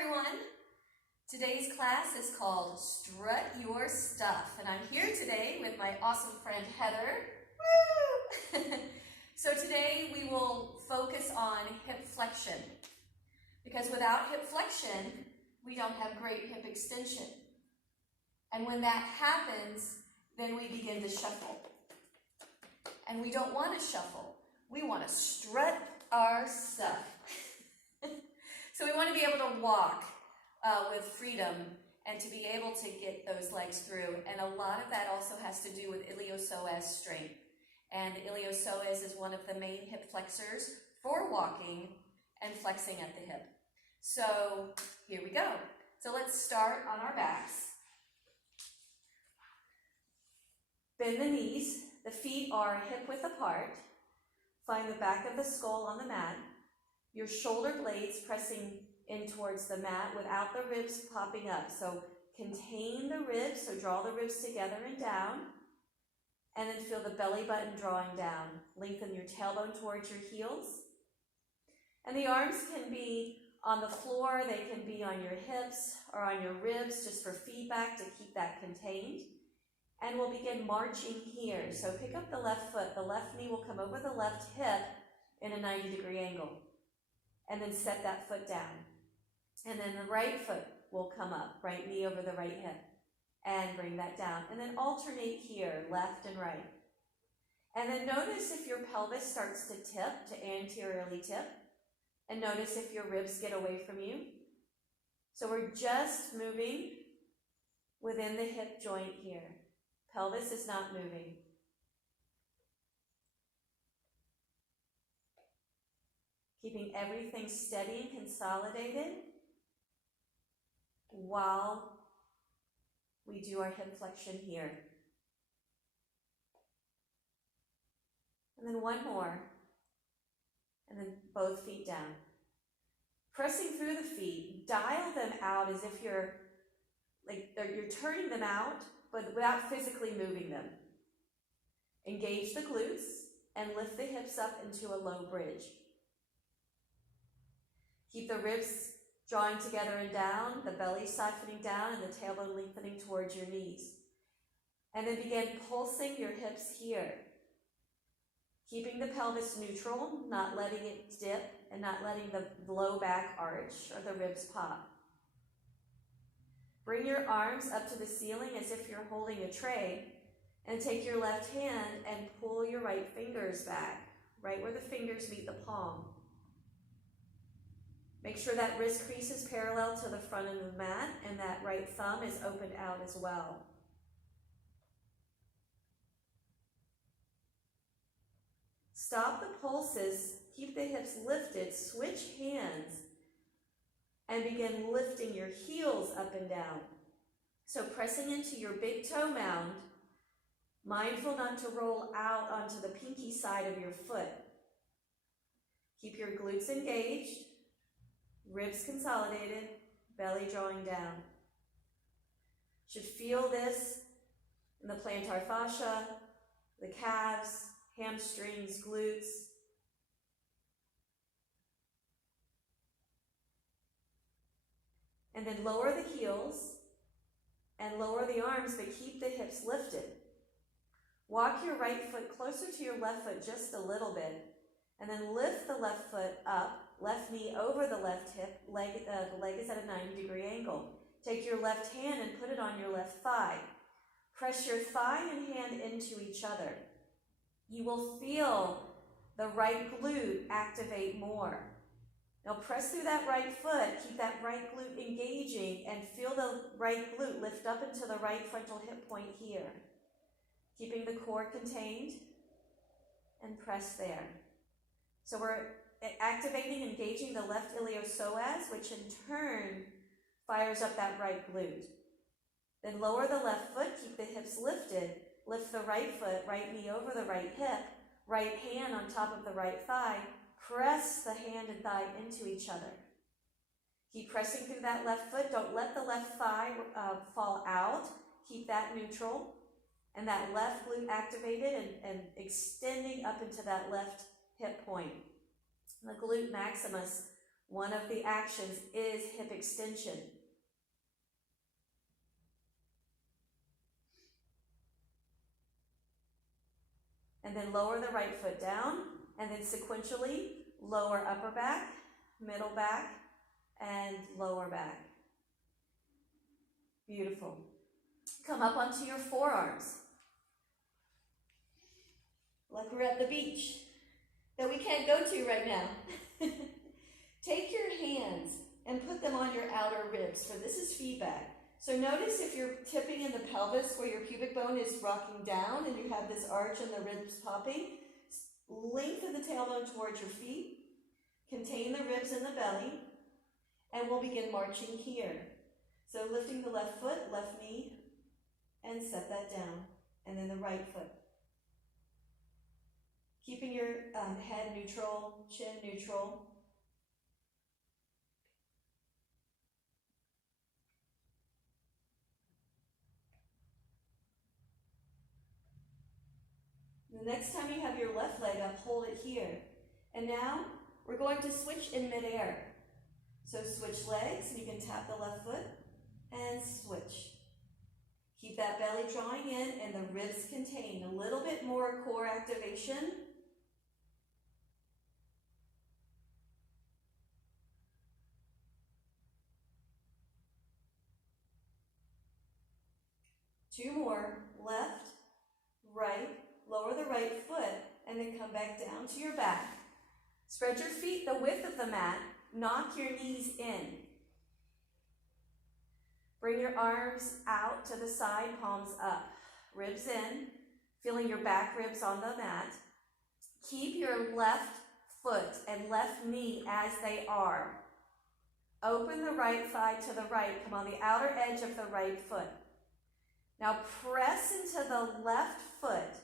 everyone. Today's class is called Strut Your Stuff, and I'm here today with my awesome friend Heather. Woo! So today we will focus on hip flexion, because without hip flexion, we don't have great hip extension. And when that happens, then we begin to shuffle. And we don't want to shuffle. We want to strut our stuff. So we want to be able to walk with freedom and to be able to get those legs through. And a lot of that also has to do with iliopsoas strength. And iliopsoas is one of the main hip flexors for walking and flexing at the hip. So here we go. So let's start on our backs. Bend the knees. The feet are hip width apart. Find the back of the skull on the mat. Your shoulder blades pressing in towards the mat without the ribs popping up. So contain the ribs, so draw the ribs together and down. And then feel the belly button drawing down. Lengthen your tailbone towards your heels. And the arms can be on the floor, they can be on your hips or on your ribs just for feedback to keep that contained. And we'll begin marching here. So pick up the left foot. The left knee will come over the left hip in a 90-degree angle. And then set that foot down. And then the right foot will come up. Right knee over the right hip. And bring that down. And then alternate here, left and right. And then notice if your pelvis starts to tip, to anteriorly tip. And notice if your ribs get away from you. So we're just moving within the hip joint here. Pelvis is not moving. Keeping everything steady and consolidated while we do our hip flexion here. And then one more. And then both feet down. Pressing through the feet, dial them out as if you're turning them out, but without physically moving them. Engage the glutes and lift the hips up into a low bridge. Keep the ribs drawing together and down, the belly siphoning down, and the tailbone lengthening towards your knees. And then begin pulsing your hips here. Keeping the pelvis neutral, not letting it dip, and not letting the low back arch or the ribs pop. Bring your arms up to the ceiling as if you're holding a tray, and take your left hand and pull your right fingers back, right where the fingers meet the palm. Make sure that wrist crease is parallel to the front of the mat and that right thumb is opened out as well. Stop the pulses, keep the hips lifted, switch hands, and begin lifting your heels up and down. So pressing into your big toe mound, mindful not to roll out onto the pinky side of your foot. Keep your glutes engaged. Ribs consolidated, belly drawing down. Should feel this in the plantar fascia, the calves, hamstrings, glutes. And then lower the heels and lower the arms, but keep the hips lifted. Walk your right foot closer to your left foot just a little bit, and then lift the left foot up. Left knee over the left hip, the leg is at a 90-degree angle. Take your left hand and put it on your left thigh. Press your thigh and hand into each other. You will feel the right glute activate more. Now press through that right foot, keep that right glute engaging, and feel the right glute lift up into the right frontal hip point here. Keeping the core contained, and press there. So we're activating, engaging the left iliopsoas, which in turn fires up that right glute. Then lower the left foot, keep the hips lifted, lift the right foot, right knee over the right hip, right hand on top of the right thigh, press the hand and thigh into each other. Keep pressing through that left foot, don't let the left thigh fall out, keep that neutral, and that left glute activated and extending up into that left hip point. The glute maximus One of the actions is hip extension. And then lower the right foot down, and then sequentially lower upper back, middle back, and lower back. Beautiful. Come up onto your forearms. Like we're at the beach that we can't go to right now. Take your hands and put them on your outer ribs, for this is feedback. So notice if you're tipping in the pelvis where your pubic bone is rocking down and you have this arch and the ribs popping, lengthen the tailbone towards your feet, contain the ribs in the belly, and we'll begin marching here. So lifting the left foot, left knee, and set that down. And then the right foot. Keeping your head neutral, chin neutral. The next time you have your left leg up, hold it here. And now we're going to switch in midair. So switch legs, and you can tap the left foot and switch. Keep that belly drawing in and the ribs contained. A little bit more core activation. Two more. Left, right, lower the right foot, and then come back down to your back. Spread your feet the width of the mat. Knock your knees in. Bring your arms out to the side, palms up. Ribs in, feeling your back ribs on the mat. Keep your left foot and left knee as they are. Open the right thigh to the right. Come on the outer edge of the right foot. Now press into the left foot.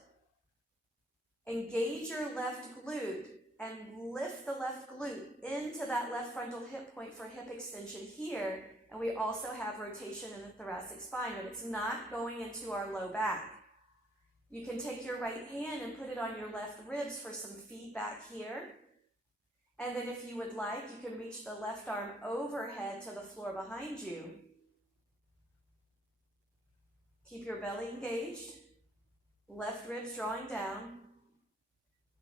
Engage your left glute and lift the left glute into that left frontal hip point for hip extension here. And we also have rotation in the thoracic spine, but it's not going into our low back. You can take your right hand and put it on your left ribs for some feedback here. And then if you would like, you can reach the left arm overhead to the floor behind you. Keep your belly engaged, left ribs drawing down,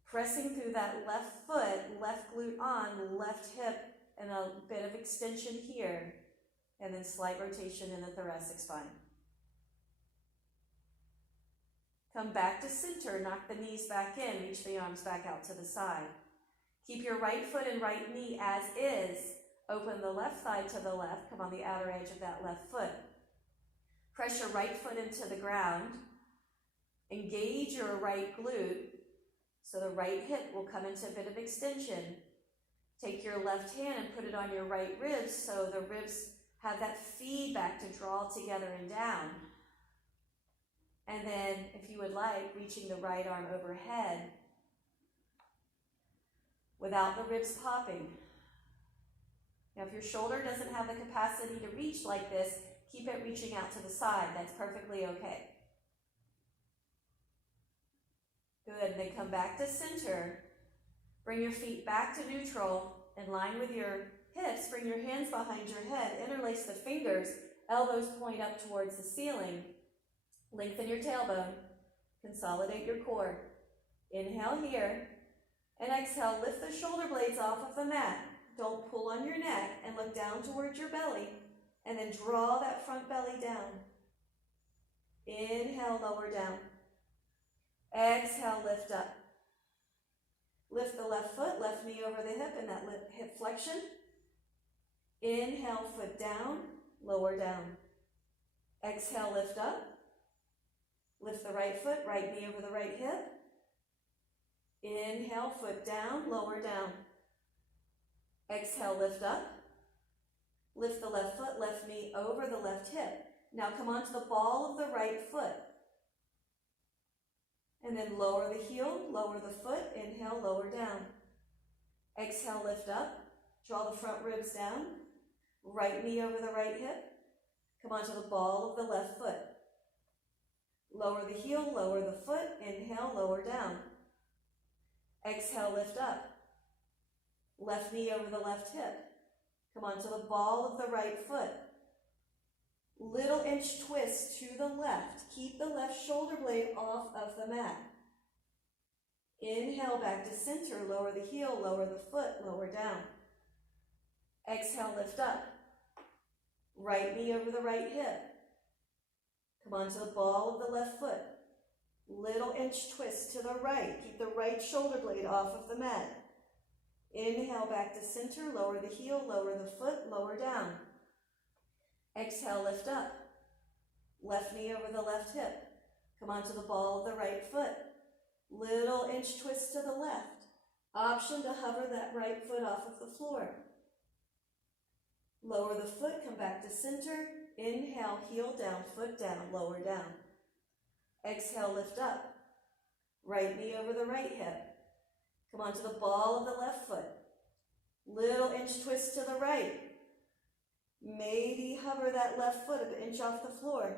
pressing through that left foot, left glute on, left hip, and a bit of extension here, and then slight rotation in the thoracic spine. Come back to center, knock the knees back in, reach the arms back out to the side. Keep your right foot and right knee as is. Open the left thigh to the left, come on the outer edge of that left foot. Press your right foot into the ground. Engage your right glute, so the right hip will come into a bit of extension. Take your left hand and put it on your right ribs, so the ribs have that feedback to draw together and down. And then, if you would like, reaching the right arm overhead without the ribs popping. Now, if your shoulder doesn't have the capacity to reach like this, keep it reaching out to the side. That's perfectly okay. Good. Then come back to center. Bring your feet back to neutral in line with your hips. Bring your hands behind your head. Interlace the fingers. Elbows point up towards the ceiling. Lengthen your tailbone. Consolidate your core. Inhale here. And exhale, lift the shoulder blades off of the mat. Don't pull on your neck and look down towards your belly. And then draw that front belly down. Inhale, lower down. Exhale, lift up. Lift the left foot, left knee over the hip in that hip flexion. Inhale, foot down, lower down. Exhale, lift up. Lift the right foot, right knee over the right hip. Inhale, foot down, lower down. Exhale, lift up. Lift the left foot, left knee over the left hip. Now come onto the ball of the right foot. And then lower the heel, lower the foot, inhale, lower down. Exhale, lift up. Draw the front ribs down. Right knee over the right hip. Come onto the ball of the left foot. Lower the heel, lower the foot, inhale, lower down. Exhale, lift up. Left knee over the left hip. Come onto the ball of the right foot. Little inch twist to the left. Keep the left shoulder blade off of the mat. Inhale back to center, lower the heel, lower the foot, lower down. Exhale, lift up. Right knee over the right hip. Come onto the ball of the left foot. Little inch twist to the right. Keep the right shoulder blade off of the mat. Inhale back to center, lower the heel, lower the foot, lower down. Exhale, lift up. Left knee over the left hip. Come onto the ball of the right foot. Little inch twist to the left. Option to hover that right foot off of the floor. Lower the foot, come back to center. Inhale, heel down, foot down, lower down. Exhale, lift up. Right knee over the right hip. Come onto the ball of the left foot. Little inch twist to the right. Maybe hover that left foot an inch off the floor.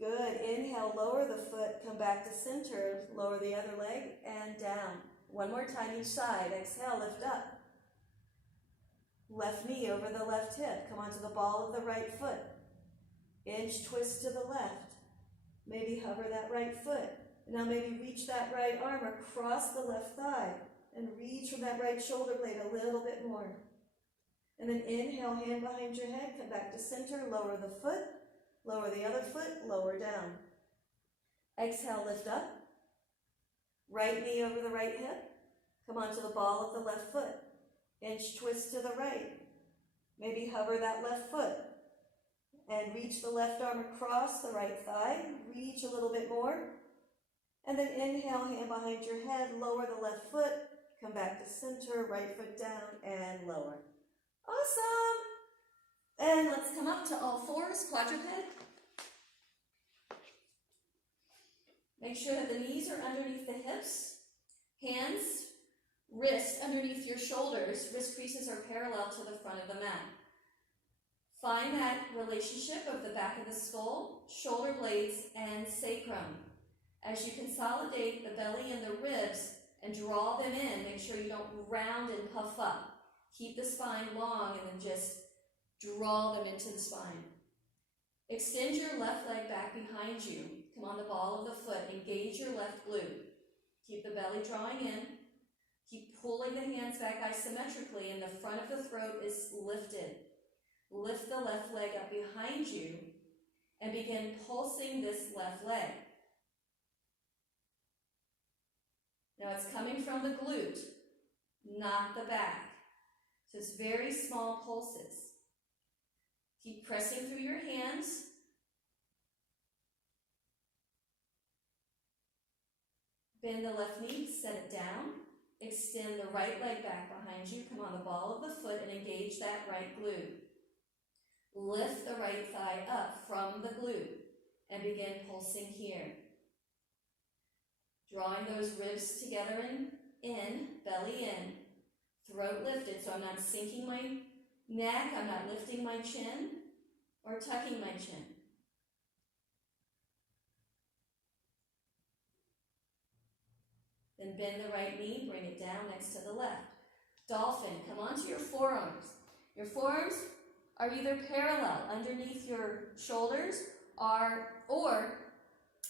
Good. Inhale, lower the foot, come back to center, lower the other leg, and down. One more time each side. Exhale, lift up. Left knee over the left hip. Come onto the ball of the right foot. Inch twist to the left. Maybe hover that right foot. Now maybe reach that right arm across the left thigh and reach from that right shoulder blade a little bit more. And then inhale, hand behind your head, come back to center, lower the foot, lower the other foot, lower down. Exhale, lift up. Right knee over the right hip. Come onto the ball of the left foot. Inch twist to the right. Maybe hover that left foot and reach the left arm across the right thigh. Reach a little bit more. And then inhale, hand behind your head, lower the left foot, come back to center, right foot down, and lower. Awesome! And let's come up to all fours, quadruped. Make sure that the knees are underneath the hips. Hands, wrists underneath your shoulders. Wrist creases are parallel to the front of the mat. Find that relationship of the back of the skull, shoulder blades, and sacrum. As you consolidate the belly and the ribs and draw them in, make sure you don't round and puff up. Keep the spine long and then just draw them into the spine. Extend your left leg back behind you. Come on the ball of the foot. Engage your left glute. Keep the belly drawing in. Keep pulling the hands back isometrically and the front of the throat is lifted. Lift the left leg up behind you and begin pulsing this left leg. Now it's coming from the glute, not the back. So it's very small pulses. Keep pressing through your hands. Bend the left knee, set it down. Extend the right leg back behind you. Come on the ball of the foot and engage that right glute. Lift the right thigh up from the glute and begin pulsing here. Drawing those ribs together in, belly in, throat lifted, so I'm not sinking my neck, I'm not lifting my chin or tucking my chin. Then bend the right knee, bring it down next to the left. Dolphin, come onto your forearms. Your forearms are either parallel underneath your shoulders or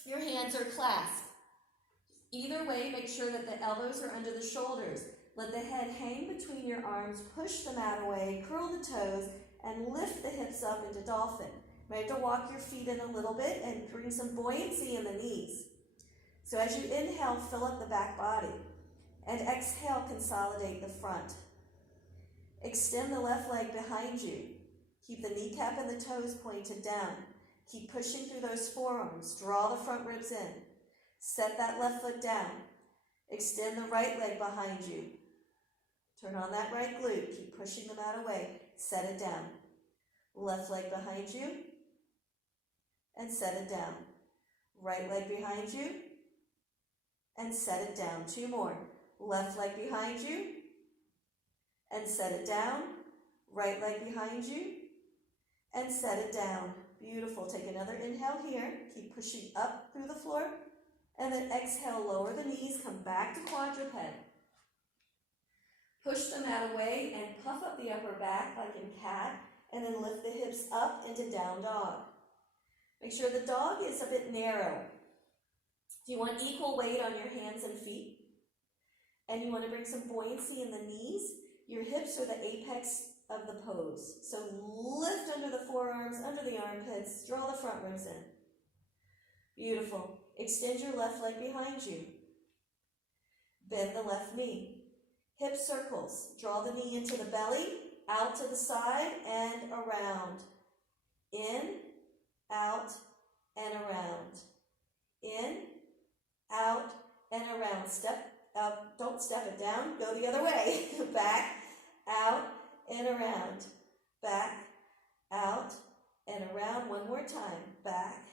your hands are clasped. Either way, make sure that the elbows are under the shoulders. Let the head hang between your arms, push the mat away, curl the toes, and lift the hips up into dolphin. You might have to walk your feet in a little bit and bring some buoyancy in the knees. So as you inhale, fill up the back body. And exhale, consolidate the front. Extend the left leg behind you. Keep the kneecap and the toes pointed down. Keep pushing through those forearms. Draw the front ribs in. Set that left foot down. Extend the right leg behind you. Turn on that right glute. Keep pushing the mat away. Set it down. Left leg behind you. And set it down. Right leg behind you. And set it down. Two more. Left leg behind you. And set it down. Right leg behind you. And set it down. Beautiful. Take another inhale here. Keep pushing up through the floor. And then exhale, lower the knees, come back to quadruped. Push the mat away and puff up the upper back like in cat, and then lift the hips up into down dog. Make sure the dog is a bit narrow. Do you want equal weight on your hands and feet? And you want to bring some buoyancy in the knees? Your hips are the apex of the pose. So lift under the forearms, under the armpits, draw the front ribs in. Beautiful. Extend your left leg behind you. Bend the left knee. Hip circles. Draw the knee into the belly, out to the side and around. In, out, and around. In, out, and around. Step up, don't step it down, go the other way. Back, out, and around. Back, out, and around. One more time. Back,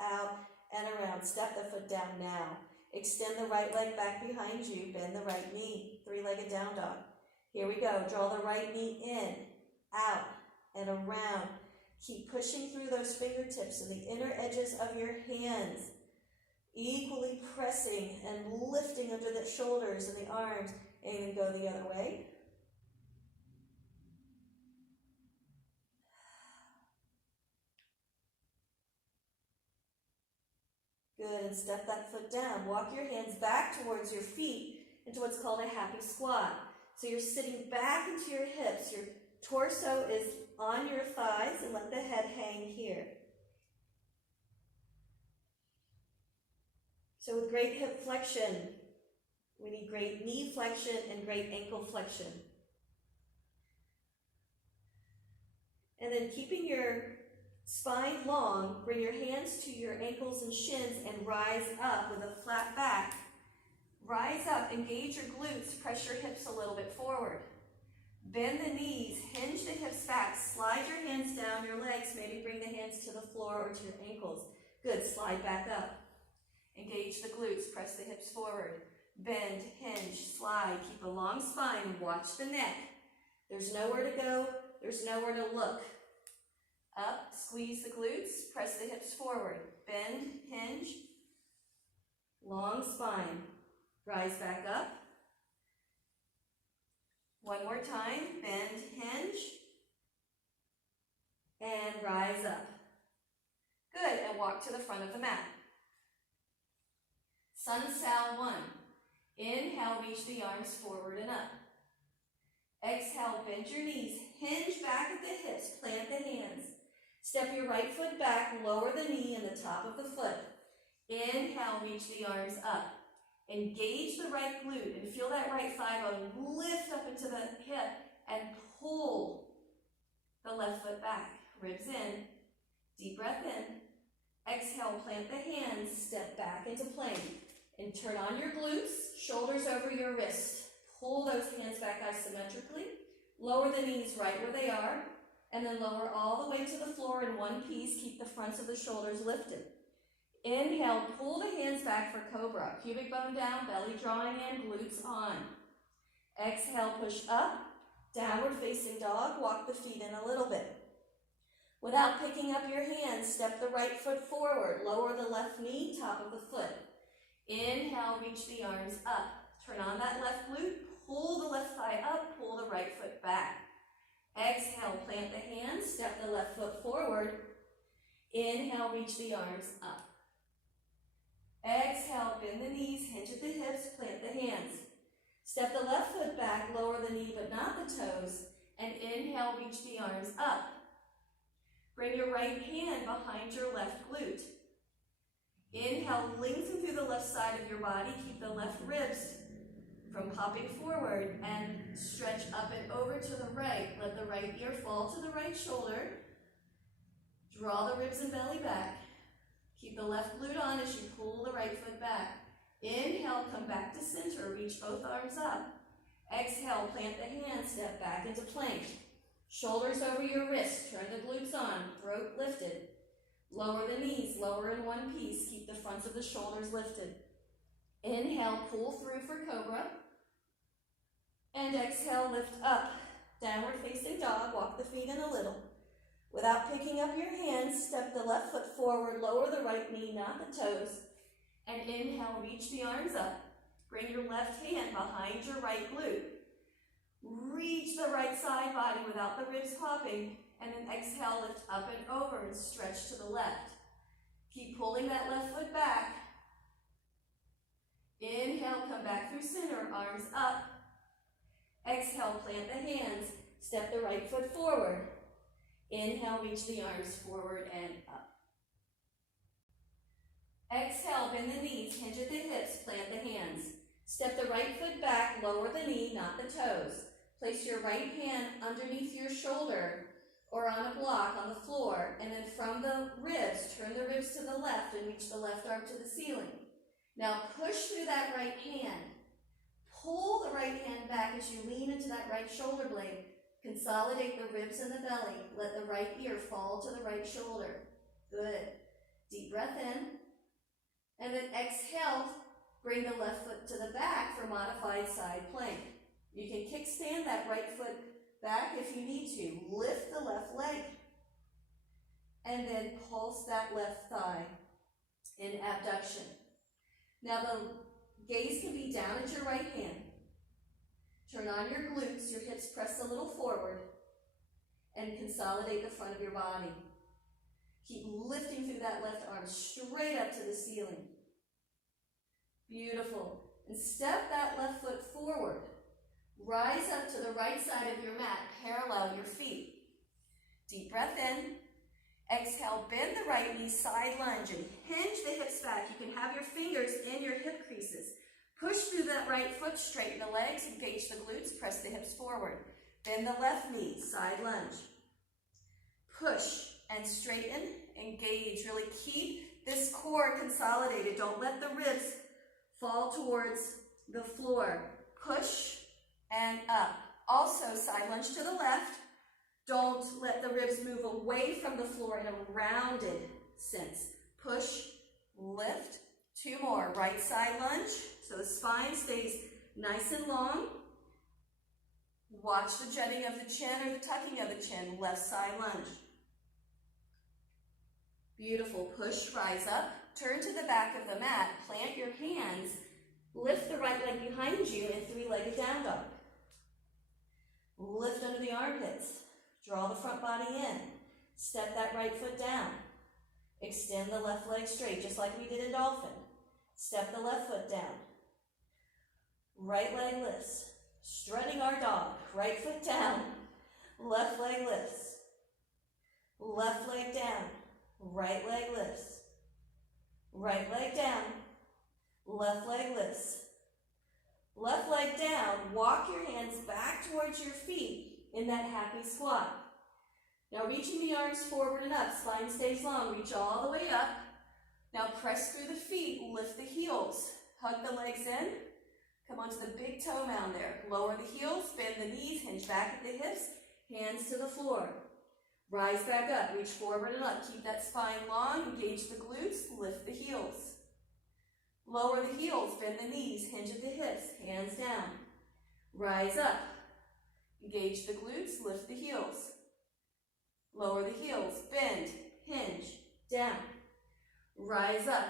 out, and around. Step the foot down now. Extend the right leg back behind you. Bend the right knee. Three-legged down dog. Here we go. Draw the right knee in, out, and around. Keep pushing through those fingertips and the inner edges of your hands. Equally pressing and lifting under the shoulders and the arms. And then go the other way. Good, and step that foot down. Walk your hands back towards your feet into what's called a happy squat. So you're sitting back into your hips. Your torso is on your thighs and let the head hang here. So with great hip flexion, we need great knee flexion and great ankle flexion. And then keeping your spine long, bring your hands to your ankles and shins and rise up with a flat back. Rise up, engage your glutes, press your hips a little bit forward. Bend the knees, hinge the hips back, slide your hands down your legs, maybe bring the hands to the floor or to your ankles. Good, slide back up. Engage the glutes, press the hips forward. Bend, hinge, slide, keep a long spine, watch the neck. There's nowhere to go, there's nowhere to look. Up, squeeze the glutes, press the hips forward. Bend, hinge, long spine. Rise back up. One more time, bend, hinge, and rise up. Good, and walk to the front of the mat. Sun Sal 1. Inhale, reach the arms forward and up. Exhale, bend your knees, hinge back at the hips, plant the hands. Step your right foot back, lower the knee and the top of the foot. Inhale, reach the arms up. Engage the right glute and feel that right thigh bone lift up into the hip and pull the left foot back. Ribs in, deep breath in. Exhale, plant the hands, step back into plank. And turn on your glutes, shoulders over your wrist. Pull those hands back isometrically. Lower the knees right where they are. And then lower all the way to the floor in one piece. Keep the fronts of the shoulders lifted. Inhale, pull the hands back for cobra. Pubic bone down, belly drawing in, glutes on. Exhale, push up. Downward facing dog, walk the feet in a little bit. Without picking up your hands, step the right foot forward. Lower the left knee, top of the foot. Inhale, reach the arms up. Turn on that left glute, pull the left thigh up, pull the right foot back. Exhale, plant the hands, step the left foot forward. Inhale, reach the arms up. Exhale, bend the knees, hinge at the hips, plant the hands. Step the left foot back, lower the knee but not the toes, and inhale, reach the arms up. Bring your right hand behind your left glute. Inhale, lengthen through the left side of your body, keep the left ribs from popping forward, and stretch up and over to the right. Let the right ear fall to the right shoulder. Draw the ribs and belly back. Keep the left glute on as you pull the right foot back. Inhale, come back to center, reach both arms up. Exhale, plant the hands, step back into plank. Shoulders over your wrist, turn the glutes on, throat lifted. Lower the knees, lower in one piece, keep the fronts of the shoulders lifted. Inhale, pull through for cobra. And exhale, lift up. Downward facing dog, walk the feet in a little. Without picking up your hands, step the left foot forward, lower the right knee, not the toes. And inhale, reach the arms up. Bring your left hand behind your right glute. Reach the right side body without the ribs popping, and then exhale, lift up and over and stretch to the left. Keep pulling that left foot back. Inhale, come back through center, arms up. Exhale, plant the hands, step the right foot forward. Inhale, reach the arms forward and up. Exhale, bend the knees, hinge at the hips, plant the hands. Step the right foot back, lower the knee, not the toes. Place your right hand underneath your shoulder or on a block on the floor, and then from the ribs, turn the ribs to the left and reach the left arm to the ceiling. Now push through that right hand. Pull the right hand back as you lean into that right shoulder blade. Consolidate the ribs and the belly. Let the right ear fall to the right shoulder. Good. Deep breath in. And then exhale, bring the left foot to the back for modified side plank. You can kickstand that right foot back if you need to. Lift the left leg. And then pulse that left thigh in abduction. Now the gaze can be down at your right hand. Turn on your glutes, your hips press a little forward, and consolidate the front of your body. Keep lifting through that left arm straight up to the ceiling. Beautiful. And step that left foot forward. Rise up to the right side of your mat, parallel your feet. Deep breath in. Exhale, bend the right knee, side lunge, and hinge the hips back. You can have your fingers in your hip creases. Push through that right foot, straighten the legs, engage the glutes, press the hips forward. Bend the left knee, side lunge. Push and straighten, engage. Really keep this core consolidated. Don't let the ribs fall towards the floor. Push and up. Also, side lunge to the left. Don't let the ribs move away from the floor in a rounded sense. Push, lift. 2 more. Right side lunge. So the spine stays nice and long. Watch the jutting of the chin or the tucking of the chin. Left side lunge. Beautiful. Push, rise up. Turn to the back of the mat. Plant your hands. Lift the right leg behind you in 3-legged down dog. Lift under the armpits. Draw the front body in. Step that right foot down. Extend the left leg straight, just like we did in dolphin. Step the left foot down. Right leg lifts. Strutting our dog. Right foot down. Left leg lifts. Left leg down. Right leg lifts. Right leg down. Left leg lifts. Left leg down. Walk your hands back towards your feet in that happy squat. Now reaching the arms forward and up. Spine stays long. Reach all the way up. Now press through the feet. Lift the heels. Hug the legs in. Come onto the big toe mound there. Lower the heels. Bend the knees. Hinge back at the hips. Hands to the floor. Rise back up. Reach forward and up. Keep that spine long. Engage the glutes. Lift the heels. Lower the heels. Bend the knees. Hinge at the hips. Hands down. Rise up. Engage the glutes. Lift the heels. Lower the heels. Bend. Hinge. Down. Rise up.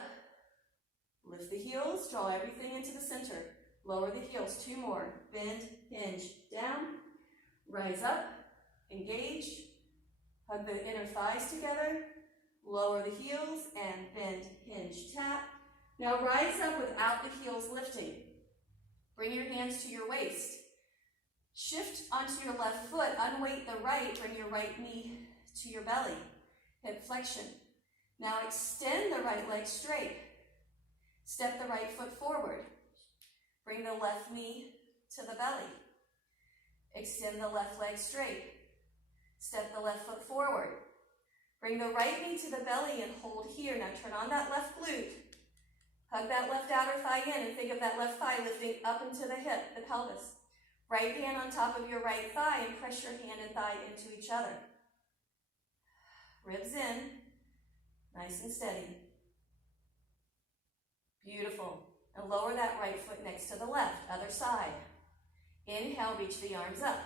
Lift the heels. Draw everything into the center. Lower the heels. 2 more. Bend. Hinge. Down. Rise up. Engage. Hug the inner thighs together. Lower the heels and bend. Hinge. Tap. Now rise up without the heels lifting. Bring your hands to your waist. Shift onto your left foot. Unweight the right. Bring your right knee to your belly. Hip flexion. Now extend the right leg straight. Step the right foot forward. Bring the left knee to the belly. Extend the left leg straight. Step the left foot forward. Bring the right knee to the belly and hold here. Now turn on that left glute. Hug that left outer thigh in and think of that left thigh lifting up into the hip, the pelvis. Right hand on top of your right thigh and press your hand and thigh into each other. Ribs in, nice and steady. Beautiful. And lower that right foot next to the left, other side. Inhale, reach the arms up.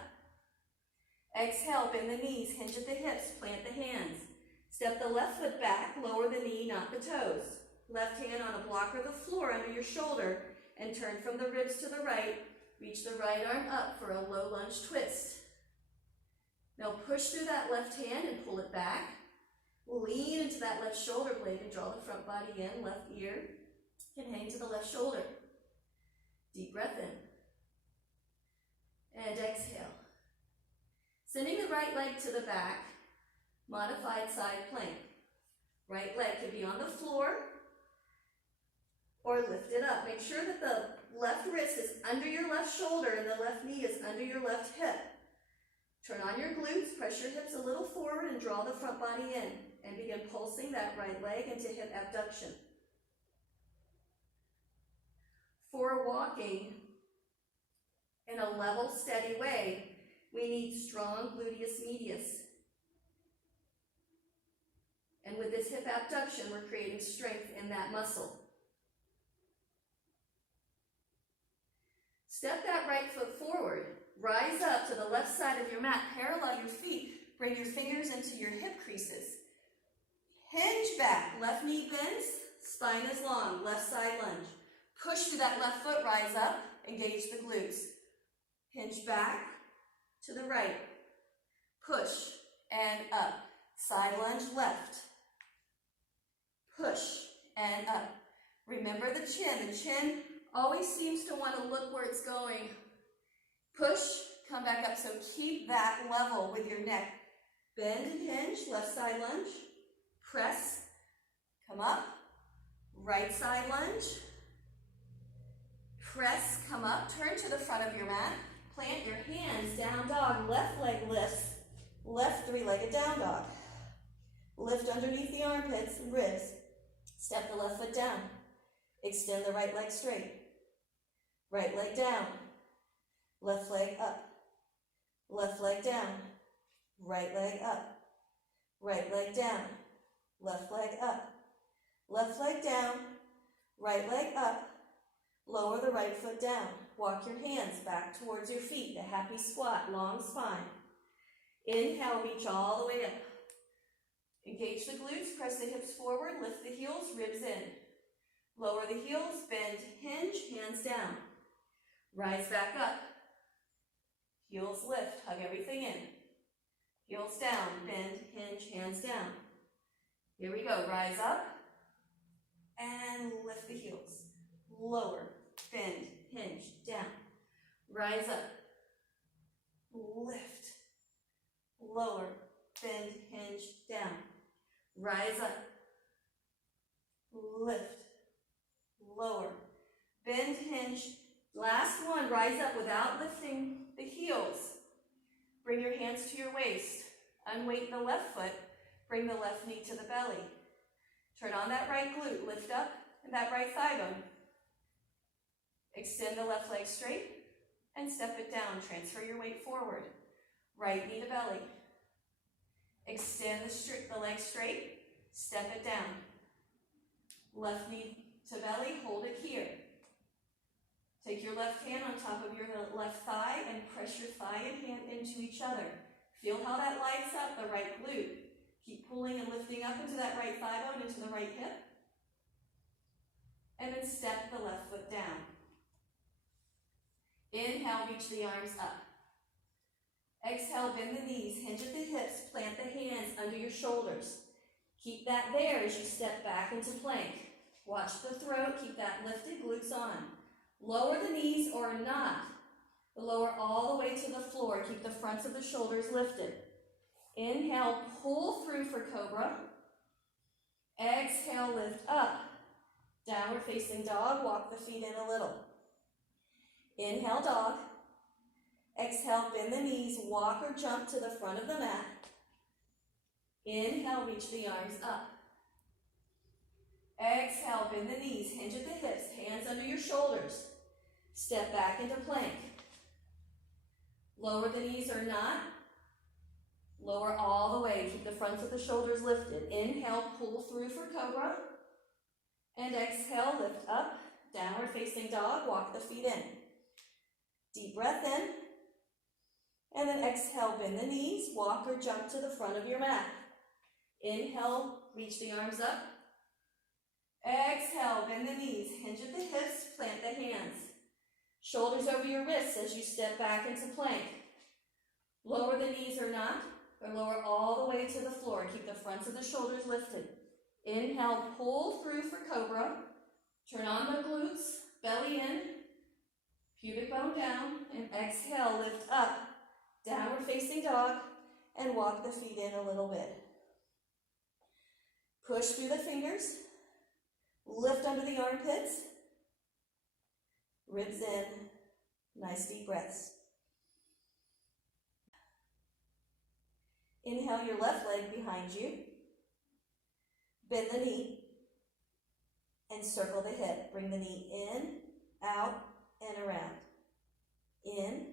Exhale, bend the knees, hinge at the hips, plant the hands. Step the left foot back, lower the knee, not the toes. Left hand on a block or the floor under your shoulder and turn from the ribs to the right. Reach the right arm up for a low lunge twist. Now push through that left hand and pull it back. Lean into that left shoulder blade and draw the front body in. Left ear can hang to the left shoulder. Deep breath in. And exhale. Sending the right leg to the back. Modified side plank. Right leg can be on the floor or lift it up. Make sure that the left wrist is under your left shoulder and the left knee is under your left hip. Turn on your glutes, press your hips a little forward and draw the front body in and begin pulsing that right leg into hip abduction. For walking in a level, steady way, we need strong gluteus medius. And with this hip abduction, we're creating strength in that muscle. Step that right foot forward. Rise up to the left side of your mat. Parallel your feet. Bring your fingers into your hip creases. Hinge back. Left knee bends. Spine is long. Left side lunge. Push through that left foot. Rise up. Engage the glutes. Hinge back to the right. Push and up. Side lunge left. Push and up. Remember the chin. The chin always seems to want to look where it's going. Push, come back up. So keep that level with your neck. Bend and hinge, left side lunge. Press, come up. Right side lunge. Press, come up. Turn to the front of your mat. Plant your hands, down dog. Left leg lifts. Left three-legged down dog. Lift underneath the armpits and ribs. Step the left foot down. Extend the right leg straight. Right leg down. Left leg up. Left leg down. Right leg up. Right leg down. Left leg up. Left leg down. Right leg up. Lower the right foot down. Walk your hands back towards your feet. A happy squat, long spine. Inhale, reach all the way up. Engage the glutes, press the hips forward, lift the heels, ribs in. Lower the heels, bend, hinge, hands down. Rise back up. Heels lift, hug everything in. Heels down, bend, hinge, hands down. Here we go, rise up and lift the heels. Lower, bend, hinge, down. Rise up, lift, lower, bend, hinge, down. Rise up, lift, lower, bend, hinge. Last one, rise up without lifting the heels. Bring your hands to your waist. Unweight the left foot. Bring the left knee to the belly. Turn on that right glute. Lift up and that right thigh bone. Extend the left leg straight and step it down. Transfer your weight forward. Right knee to belly. Extend the leg straight, step it down. Left knee to belly, hold it here. Take your left hand on top of your left thigh and press your thigh and hand into each other. Feel how that lights up the right glute. Keep pulling and lifting up into that right thigh bone, into the right hip. And then step the left foot down. Inhale, reach the arms up. Exhale, bend the knees, hinge at the hips, plant the hands under your shoulders. Keep that there as you step back into plank. Watch the throat, keep that lifted, glutes on. Lower the knees or not. Lower all the way to the floor. Keep the fronts of the shoulders lifted. Inhale, pull through for cobra. Exhale, lift up. Downward facing dog, walk the feet in a little. Inhale, dog. Exhale, bend the knees, walk or jump to the front of the mat. Inhale, reach the arms up. Exhale, bend the knees, hinge at the hips, hands under your shoulders. Step back into plank. Lower the knees or not. Lower all the way, keep the fronts of the shoulders lifted. Inhale, pull through for cobra. And exhale, lift up, downward facing dog, walk the feet in. Deep breath in. And then exhale, bend the knees, walk or jump to the front of your mat. Inhale, reach the arms up. Exhale, bend the knees, hinge at the hips, plant the hands. Shoulders over your wrists as you step back into plank. Lower the knees or not, or lower all the way to the floor. Keep the fronts of the shoulders lifted. Inhale, pull through for cobra. Turn on the glutes, belly in, pubic bone down, and exhale, lift up, downward facing dog, and walk the feet in a little bit. Push through the fingers, lift under the armpits, ribs in, nice deep breaths. Inhale your left leg behind you, bend the knee, and circle the hip. Bring the knee in, out, and around. In,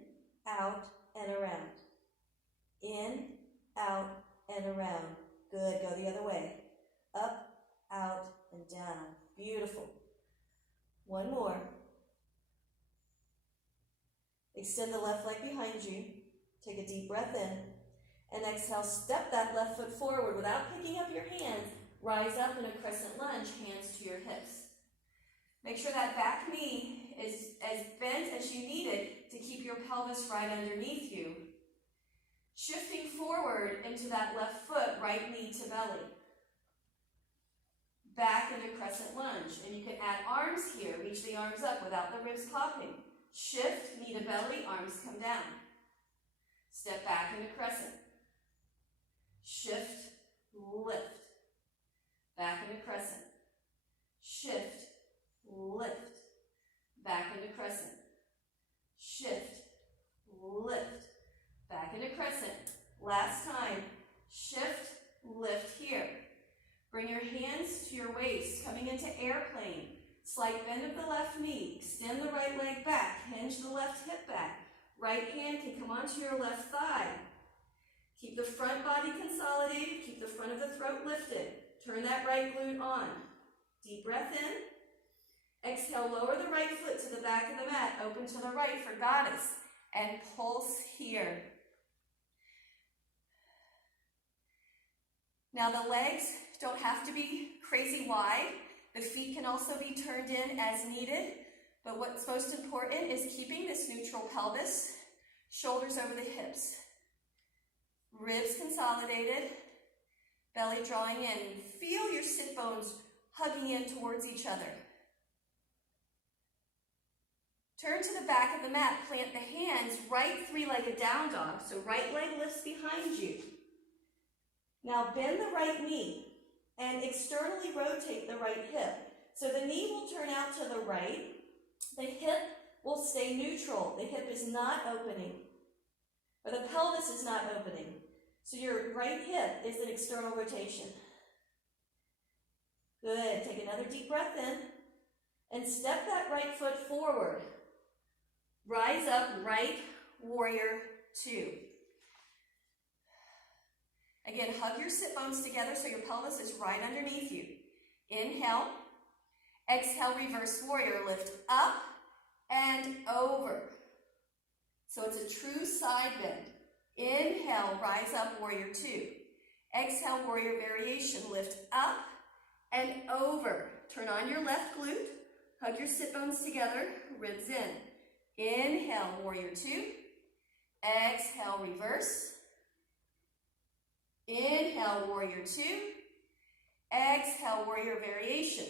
out, and around. In, out, and around. Good, go the other way. Up, out, and down. Beautiful. One more. Extend the left leg behind you. Take a deep breath in. And exhale, step that left foot forward without picking up your hands. Rise up in a crescent lunge, hands to your hips. Make sure that back knee is as bent as you need it to keep your pelvis right underneath you. Shifting forward into that left foot, right knee to belly. Back into crescent lunge. And you can add arms here. Reach the arms up without the ribs popping. Shift, knee to belly, arms come down. Step back into crescent. Shift, lift. Back into crescent. Shift, lift. Back into crescent. Shift, lift. Back into crescent. Last time. Shift, lift here. Bring your hands to your waist, coming into airplane. Slight bend of the left knee. Extend the right leg back. Hinge the left hip back. Right hand can come onto your left thigh. Keep the front body consolidated. Keep the front of the throat lifted. Turn that right glute on. Deep breath in. Exhale, lower the right foot to the back of the mat. Open to the right for goddess. And pulse here. Now the legs don't have to be crazy wide. The feet can also be turned in as needed. But what's most important is keeping this neutral pelvis, shoulders over the hips. Ribs consolidated, belly drawing in. Feel your sit bones hugging in towards each other. Turn to the back of the mat, plant the hands, right three-legged down dog. So right leg lifts behind you. Now bend the right knee and externally rotate the right hip. So the knee will turn out to the right. The hip will stay neutral. The hip is not opening, or the pelvis is not opening. So your right hip is an external rotation. Good. Take another deep breath in and step that right foot forward. Rise up, right warrior two. Again, hug your sit bones together so your pelvis is right underneath you. Inhale. Exhale, reverse warrior. Lift up and over. So it's a true side bend. Inhale, rise up, warrior two. Exhale, warrior variation. Lift up and over. Turn on your left glute. Hug your sit bones together, ribs in. Inhale, warrior two. Exhale, reverse. Inhale, warrior two. Exhale, warrior variation.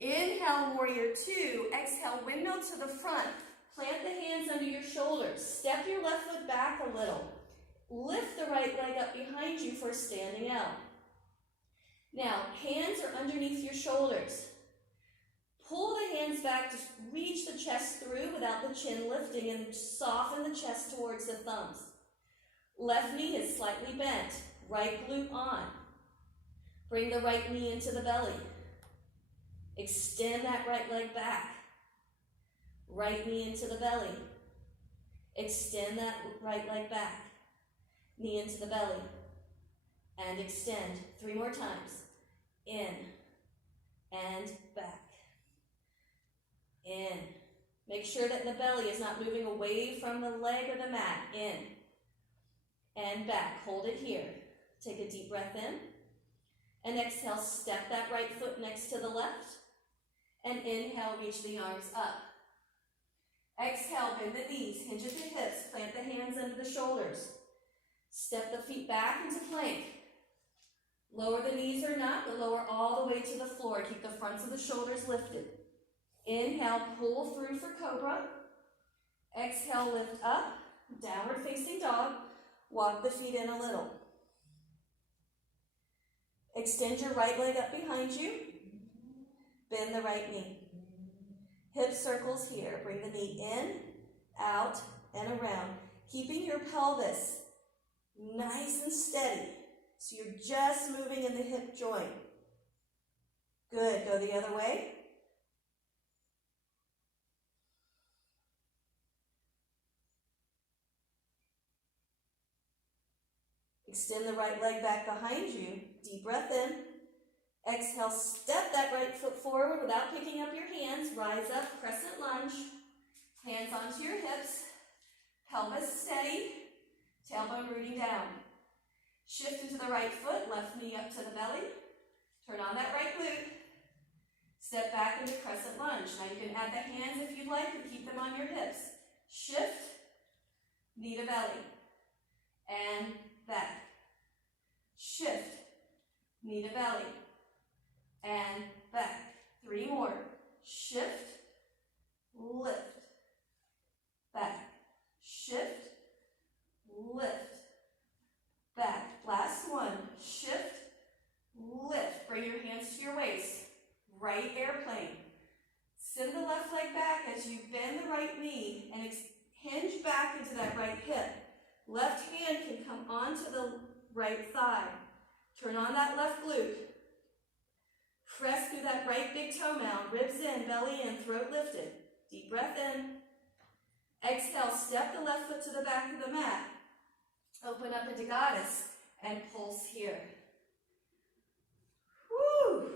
Inhale, warrior two. Exhale, windmill to the front. Plant the hands under your shoulders. Step your left foot back a little. Lift the right leg up behind you for standing L. Now, hands are underneath your shoulders. Pull the hands back to reach the chest through without the chin lifting and soften the chest towards the thumbs. Left knee is slightly bent. Right glute on. Bring the right knee into the belly. Extend that right leg back. Right knee into the belly. Extend that right leg back. Knee into the belly. And extend. 3 more times. In. And back. In. Make sure that the belly is not moving away from the leg or the mat. In. And back. Hold it here. Take a deep breath in. And exhale, step that right foot next to the left. And inhale, reach the arms up. Exhale, bend the knees, hinge at the hips, plant the hands under the shoulders. Step the feet back into plank. Lower the knees or not, but lower all the way to the floor. Keep the fronts of the shoulders lifted. Inhale, pull through for cobra. Exhale, lift up, downward facing dog. Walk the feet in a little. Extend your right leg up behind you. Bend the right knee. Hip circles here. Bring the knee in, out, and around. Keeping your pelvis nice and steady. So you're just moving in the hip joint. Good. Go the other way. Extend the right leg back behind you. Deep breath in. Exhale, step that right foot forward without picking up your hands. Rise up, crescent lunge. Hands onto your hips. Pelvis steady. Tailbone rooting down. Shift into the right foot, left knee up to the belly. Turn on that right glute. Step back into crescent lunge. Now you can add the hands if you'd like, but keep them on your hips. Shift, knee to belly. And back. Shift, knee to belly. And back. 3 more. Shift, lift, back. Shift, lift, back. Last one. Shift, lift. Bring your hands to your waist. Right airplane. Send the left leg back as you bend the right knee and hinge back into that right hip. Left hand can come onto the right thigh. Turn on that left glute. Press through that right big toe mound. Ribs in, belly in, throat lifted. Deep breath in. Exhale, step the left foot to the back of the mat. Open up into goddess and pulse here. Woo!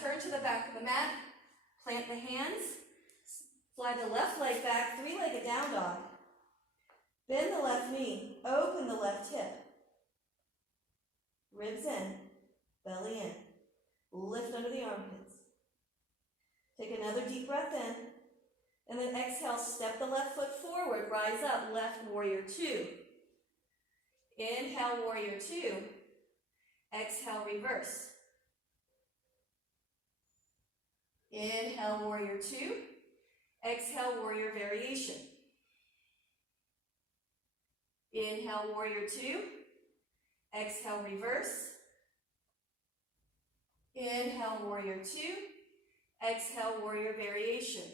Turn to the back of the mat. Plant the hands. Fly the left leg back, 3-legged down dog. Bend the left knee. Open the left hip. Ribs in, belly in. Lift under the armpits. Take another deep breath in. And then exhale, step the left foot forward. Rise up, left warrior 2. Inhale, warrior 2. Exhale, reverse. Inhale, warrior 2. Exhale, warrior variation. Inhale, warrior 2. Exhale, reverse. Inhale, warrior 2. Exhale, warrior variation.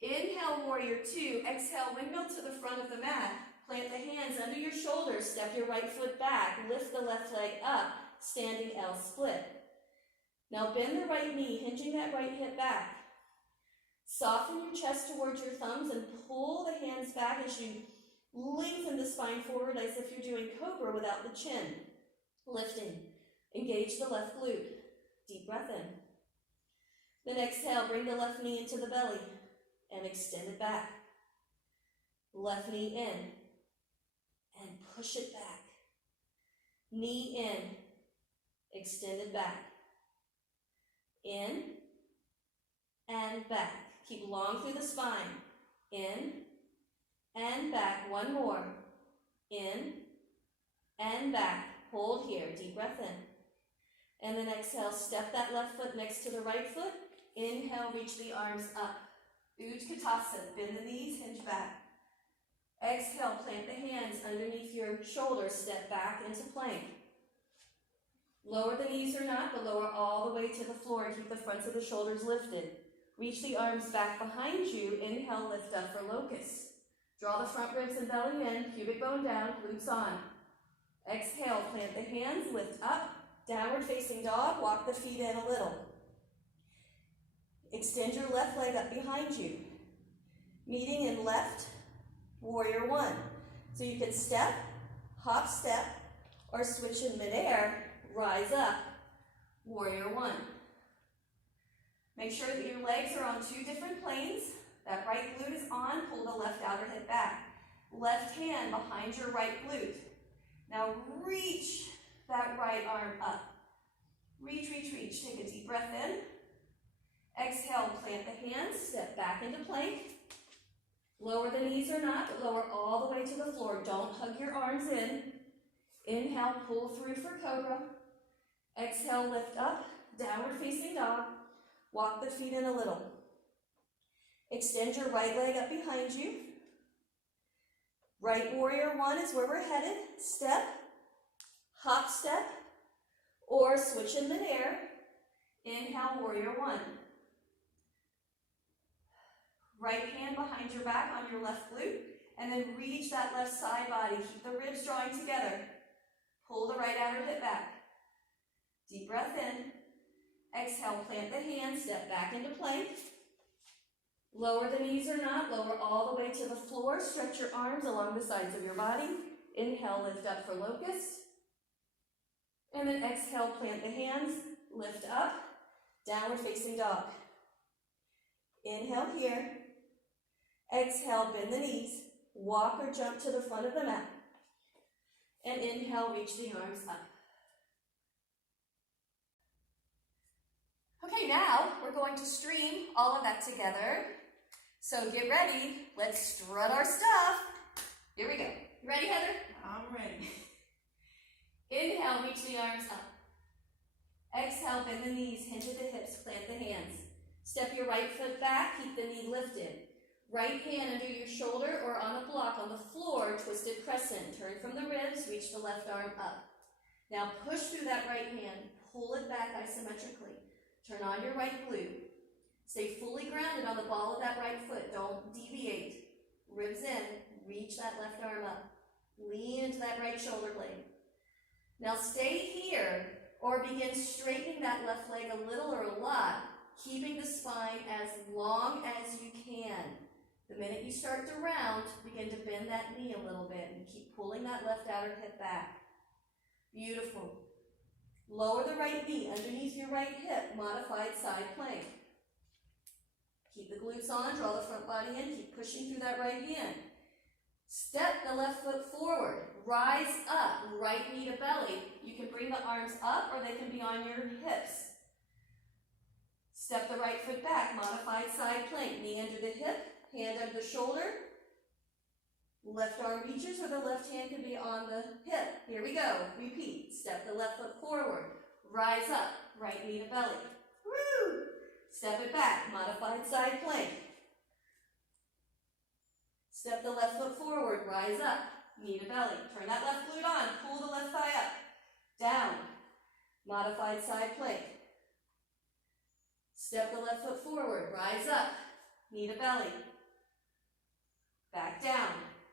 Inhale, warrior 2. Exhale, windmill to the front of the mat. Plant the hands under your shoulders. Step your right foot back. Lift the left leg up. Standing L split. Now bend the right knee, hinging that right hip back. Soften your chest towards your thumbs and pull the hands back as you lengthen the spine forward as if you're doing cobra without the chin. Lifting. Engage the left glute. Deep breath in. Then exhale, bring the left knee into the belly and extend it back. Left knee in and push it back. Knee in, extend it back. In and back. Keep long through the spine. In and back. One more. In and back. Hold here. Deep breath in. And then exhale. Step that left foot next to the right foot. Inhale. Reach the arms up. Utkatasana. Bend the knees. Hinge back. Exhale. Plant the hands underneath your shoulders. Step back into plank. Lower the knees or not, but lower all the way to the floor and keep the fronts of the shoulders lifted. Reach the arms back behind you. Inhale, lift up for locust. Draw the front ribs and belly in, pubic bone down, glutes on. Exhale, plant the hands, lift up, downward facing dog, walk the feet in a little. Extend your left leg up behind you. Meeting in left, warrior 1. So you can step, hop, step, or switch in midair. Rise up, warrior 1. Make sure that your legs are on 2 different planes. That right glute is on, pull the left outer hip back. Left hand behind your right glute. Now reach that right arm up. Reach, reach, reach. Take a deep breath in. Exhale, plant the hands, step back into plank. Lower the knees or not, but lower all the way to the floor. Don't hug your arms in. Inhale, pull through for cobra. Exhale, lift up, downward facing dog. Walk the feet in a little. Extend your right leg up behind you. Right warrior one is where we're headed. Step, hop step, or switch in midair. Inhale, warrior one. Right hand behind your back on your left glute, and then reach that left side body. Keep the ribs drawing together. Pull the right outer hip back. Deep breath in. Exhale, plant the hands, step back into plank. Lower the knees or not, lower all the way to the floor. Stretch your arms along the sides of your body. Inhale, lift up for locust. And then exhale, plant the hands, lift up, downward facing dog. Inhale here. Exhale, bend the knees. Walk or jump to the front of the mat. And inhale, reach the arms up. Okay, now we're going to stream all of that together. So get ready. Let's strut our stuff. Here we go. You ready, Heather? I'm ready. Inhale, reach the arms up. Exhale, bend the knees, hinge at the hips, plant the hands. Step your right foot back, keep the knee lifted. Right hand under your shoulder or on a block on the floor, twisted crescent. Turn from the ribs, reach the left arm up. Now push through that right hand, pull it back isometrically. Turn on your right glute. Stay fully grounded on the ball of that right foot. Don't deviate. Ribs in, reach that left arm up. Lean into that right shoulder blade. Now stay here or begin straightening that left leg a little or a lot, keeping the spine as long as you can. The minute you start to round, begin to bend that knee a little bit and keep pulling that left outer hip back. Beautiful. Lower the right knee underneath your right hip, modified side plank. Keep the glutes on, draw the front body in, keep pushing through that right hand. Step the left foot forward, rise up, right knee to belly. You can bring the arms up or they can be on your hips. Step the right foot back, modified side plank, knee under the hip, hand under the shoulder. Left arm reaches or the left hand can be on the hip. Here we go. Repeat. Step the left foot forward. Rise up. Right knee to belly. Woo! Step it back. Modified side plank. Step the left foot forward. Rise up. Knee to belly. Turn that left glute on. Pull the left thigh up. Down. Modified side plank. Step the left foot forward. Rise up. Knee to belly. Back down.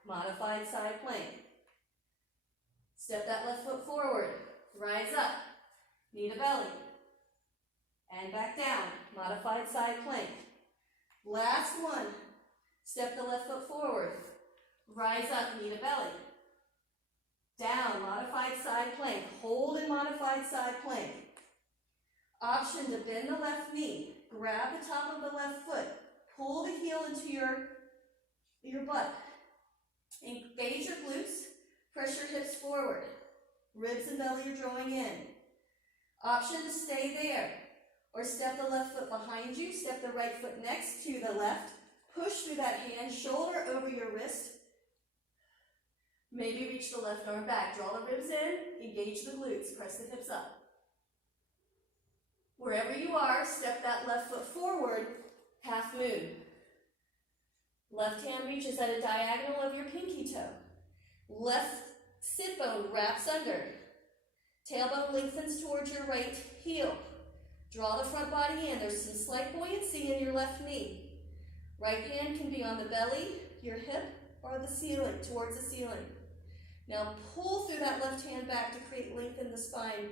Modified side plank. Step that left foot forward. Rise up. Knee to belly. And back down. Modified side plank. Last one. Step the left foot forward. Rise up. Knee to belly. Down. Modified side plank. Hold in modified side plank. Option to bend the left knee. Grab the top of the left foot. Pull the heel into your butt. Engage your glutes, press your hips forward. Ribs and belly are drawing in. Option to stay there. Or step the left foot behind you, step the right foot next to the left. Push through that hand, shoulder over your wrist. Maybe reach the left arm back. Draw the ribs in, engage the glutes, press the hips up. Wherever you are, step that left foot forward, half moon. Left hand reaches at a diagonal of your pinky toe. Left sit bone wraps under. Tailbone lengthens towards your right heel. Draw the front body in. There's some slight buoyancy in your left knee. Right hand can be on the belly, your hip, or the ceiling, towards the ceiling. Now pull through that left hand back to create length in the spine.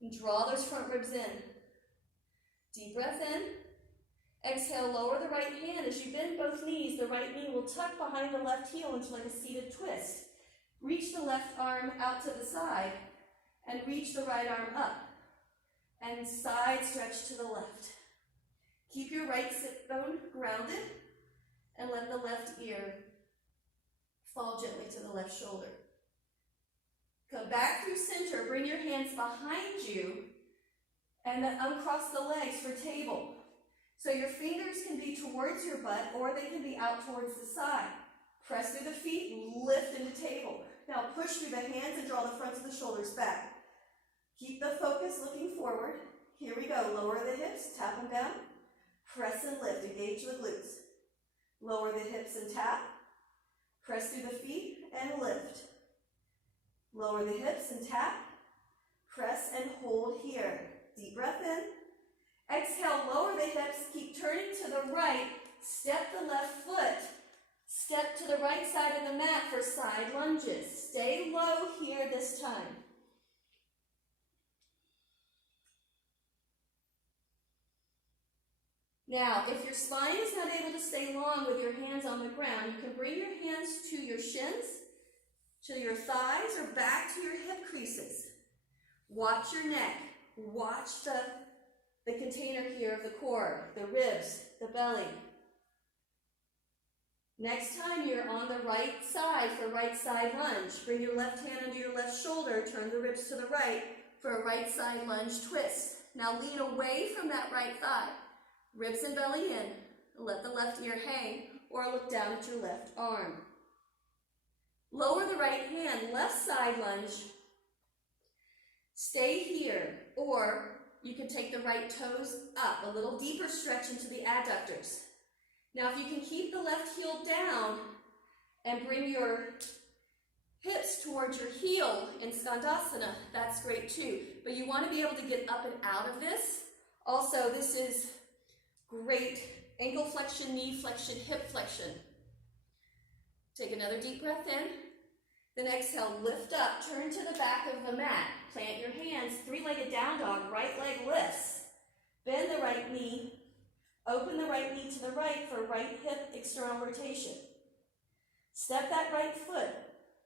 And draw those front ribs in. Deep breath in. Exhale, lower the right hand. As you bend both knees, the right knee will tuck behind the left heel into like a seated twist. Reach the left arm out to the side and reach the right arm up. And side stretch to the left. Keep your right sit bone grounded. and let the left ear fall gently to the left shoulder. Come back through center, bring your hands behind you, and then uncross the legs for table. So your fingers can be towards your butt or they can be out towards the side. Press through the feet, lift into table. Now push through the hands and draw the fronts of the shoulders back. Keep the focus looking forward. Here we go. Lower the hips, tap them down. Press and lift, engage the glutes. Lower the hips and tap. Press through the feet and lift. Lower the hips and tap. Press and hold here. Deep breath in. Exhale, lower the hips, keep turning to the right. Step the left foot. Step to the right side of the mat for side lunges. Stay low here this time. Now, if your spine is not able to stay long with your hands on the ground, you can bring your hands to your shins, to your thighs, or back to your hip creases. Watch your neck. Watch the container here of the core, the ribs, the belly. Next time you're on the right side for right side lunge. Bring your left hand under your left shoulder, turn the ribs to the right for a right side lunge twist. Now lean away from that right thigh. Ribs and belly in. Let the left ear hang or look down at your left arm. Lower the right hand, left side lunge. Stay here, or you can take the right toes up, a little deeper stretch into the adductors. Now if you can keep the left heel down and bring your hips towards your heel in Skandasana, that's great too. But you want to be able to get up and out of this. Also, this is great ankle flexion, knee flexion, hip flexion. Take another deep breath in. Then exhale, lift up, turn to the back of the mat. Plant your hands, three-legged down dog, right leg lifts. Bend the right knee, open the right knee to the right for right hip external rotation. Step that right foot,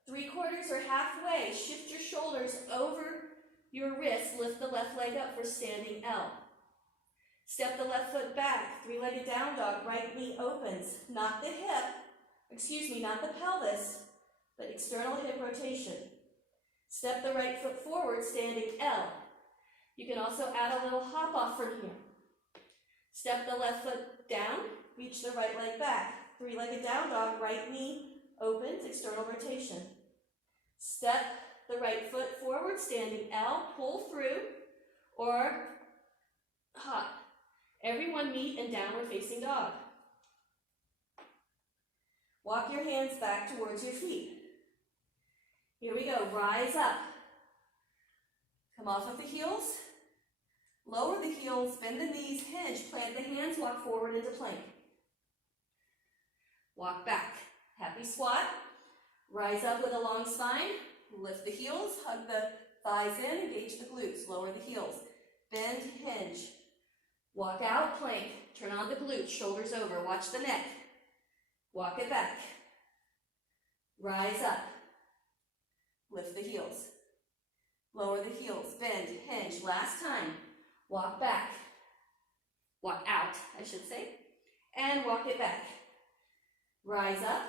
3/4 or halfway, shift your shoulders over your wrist, lift the left leg up for standing L. Step the left foot back, three-legged down dog, right knee opens, not the hip, not the pelvis, but external hip rotation. Step the right foot forward, standing L. You can also add a little hop off from here. Step the left foot down, reach the right leg back. Three-legged down dog, right knee opens, external rotation. Step the right foot forward, standing L, pull through, or hop. Everyone meet in downward facing dog. Walk your hands back towards your feet. Here we go, rise up. Come off of the heels, lower the heels, bend the knees, hinge, plant the hands, walk forward into plank. Walk back, happy squat. Rise up with a long spine, lift the heels, hug the thighs in, engage the glutes, lower the heels. Bend, hinge. Walk out, plank, turn on the glutes, shoulders over, watch the neck. Walk it back. Rise up. Lift the heels. Lower the heels, bend, hinge. Last time. Walk back. Walk out, I should say. And walk it back. Rise up.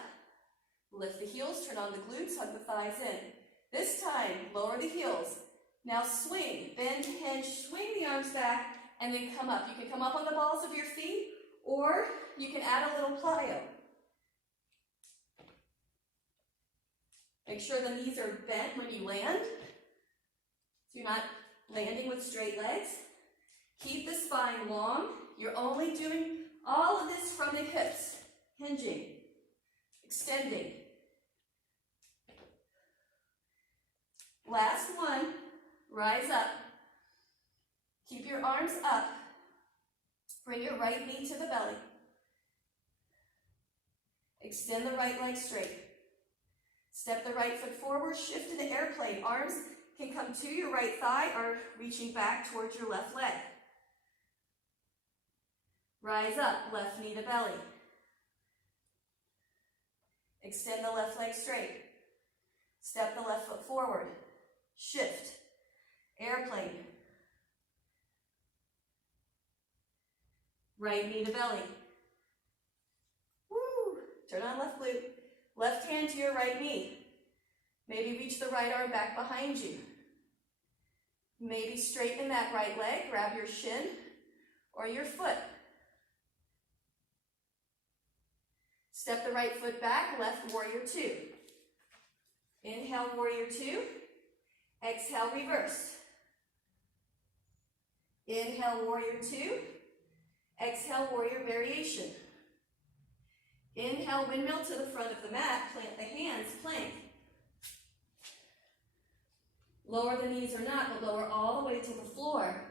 Lift the heels, turn on the glutes, hug the thighs in. This time, lower the heels. Now swing, bend, hinge, swing the arms back, and then come up. You can come up on the balls of your feet, or you can add a little plyo. Make sure the knees are bent when you land, so you're not landing with straight legs. Keep the spine long. You're only doing all of this from the hips, hinging, extending. Last one, rise up. Keep your arms up. Bring your right knee to the belly. Extend the right leg straight. Step the right foot forward, shift into airplane. Arms can come to your right thigh or reaching back towards your left leg. Rise up, left knee to belly. Extend the left leg straight. Step the left foot forward. Shift. Airplane. Right knee to belly. Woo! Turn on left glute. Left hand to your right knee. Maybe reach the right arm back behind you. Maybe straighten that right leg. Grab your shin or your foot. Step the right foot back, left warrior two. Inhale, warrior two. Exhale, reverse. Inhale, warrior two. Exhale, warrior variation. Inhale, windmill to the front of the mat. Plant the hands, plank. Lower the knees or not, but lower all the way to the floor.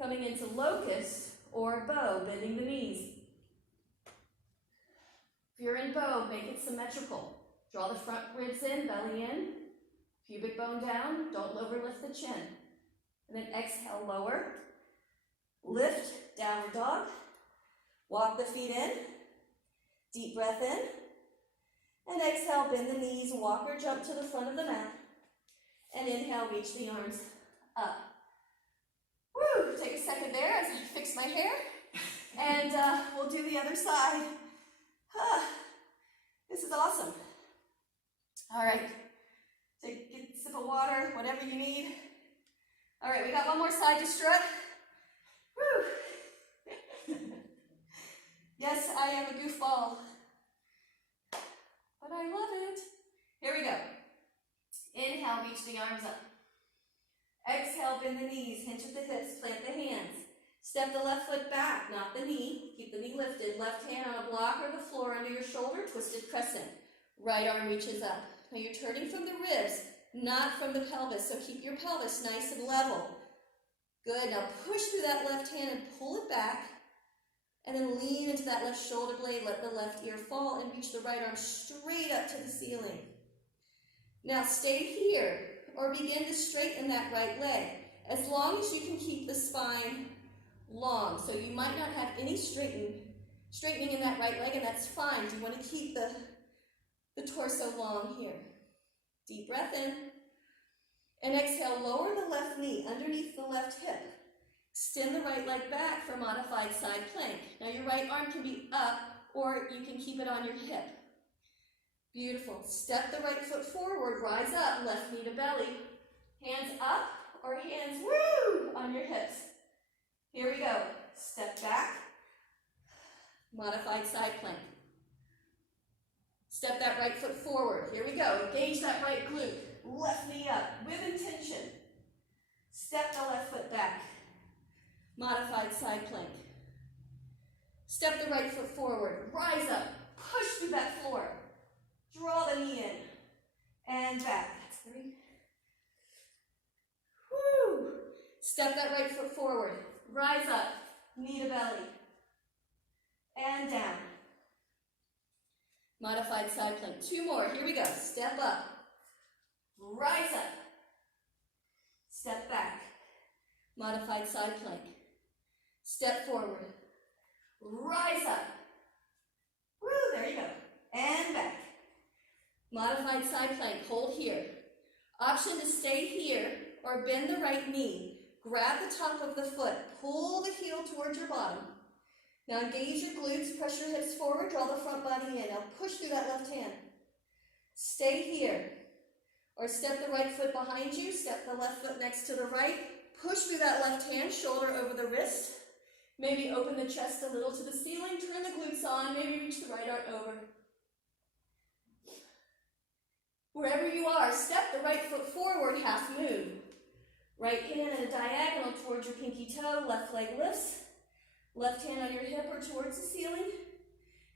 Coming into locust or bow, bending the knees. If you're in bow, make it symmetrical. Draw the front ribs in, belly in, pubic bone down. Don't overlift the chin. And then exhale, lower. Lift, downward dog. Walk the feet in. Deep breath in. And exhale, bend the knees, walk or jump to the front of the mat. And inhale, reach the arms up. Woo! Take a second there as I fix my hair. And we'll do the other side. This is awesome. All right. Get a sip of water, whatever you need. All right, we got one more side to strut. Woo! Yes, I am a goofball, but I love it. Here we go. Inhale, reach the arms up. Exhale, bend the knees, hinge at the hips, plant the hands. Step the left foot back, not the knee. Keep the knee lifted. Left hand on a block or the floor under your shoulder, twisted crescent. Right arm reaches up. Now you're turning from the ribs, not from the pelvis, so keep your pelvis nice and level. Good, now push through that left hand and pull it back, and then lean into that left shoulder blade, let the left ear fall, and reach the right arm straight up to the ceiling. Now stay here, or begin to straighten that right leg, as long as you can keep the spine long. So you might not have any straightening in that right leg, and that's fine. You want to keep the torso long here. Deep breath in. And exhale, lower the left knee underneath the left hip. Extend the right leg back for modified side plank. Now your right arm can be up, or you can keep it on your hip. Beautiful. Step the right foot forward, rise up, left knee to belly. Hands up or hands, woo, on your hips. Here we go. Step back, modified side plank. Step that right foot forward. Here we go. Engage that right glute. Left knee up with intention. Step the left foot back. Modified side plank. Step the right foot forward. Rise up. Push through that floor. Draw the knee in. And back. That's 3. Woo! Step that right foot forward. Rise up. Knee to belly. And down. Modified side plank. 2 more. Here we go. Step up. Rise up. Step back. Modified side plank. Step forward. Rise up. Woo, there you go. And back. Modified side plank. Hold here. Option to stay here or bend the right knee. Grab the top of the foot. Pull the heel towards your bottom. Now engage your glutes. Press your hips forward. Draw the front body in. Now push through that left hand. Stay here. Or step the right foot behind you. Step the left foot next to the right. Push through that left hand. Shoulder over the wrist. Maybe open the chest a little to the ceiling. Turn the glutes on. Maybe reach the right arm over. Wherever you are, step the right foot forward, half move. Right hand at a diagonal towards your pinky toe. Left leg lifts. Left hand on your hip or towards the ceiling.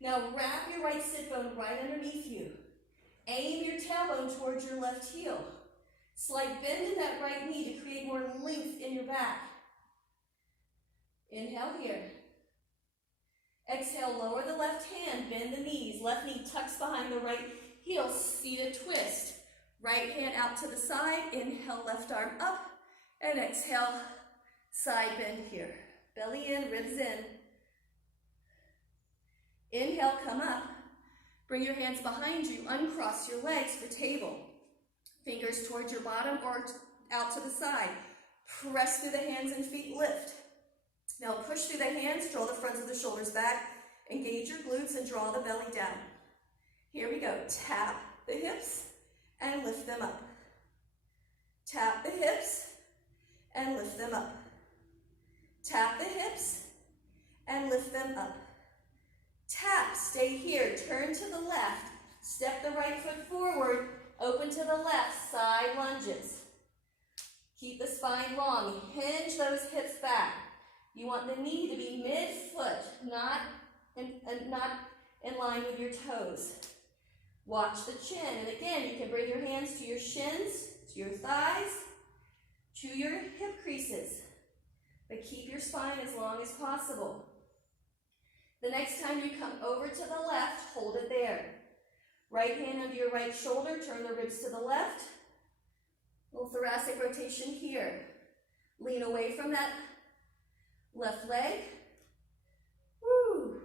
Now wrap your right sit bone right underneath you. Aim your tailbone towards your left heel. Slight bend in that right knee to create more length in your back. Inhale here. Exhale, lower the left hand, bend the knees. Left knee tucks behind the right heel, seated twist. Right hand out to the side. Inhale, left arm up. And exhale, side bend here. Belly in, ribs in. Inhale, come up. Bring your hands behind you. Uncross your legs for table. Fingers towards your bottom or out to the side. Press through the hands and feet, lift. Now push through the hands, draw the fronts of the shoulders back. Engage your glutes and draw the belly down. Here we go. Tap the hips and lift them up. Tap the hips and lift them up. Tap the hips and lift them up. Tap, stay here, turn to the left, step the right foot forward, open to the left, side lunges. Keep the spine long, hinge those hips back. You want the knee to be mid-foot, not in line with your toes. Watch the chin, and again, you can bring your hands to your shins, to your thighs, to your hip creases, but keep your spine as long as possible. The next time you come over to the left, hold it there. Right hand under your right shoulder, turn the ribs to the left. Little thoracic rotation here. Lean away from that left leg. Woo.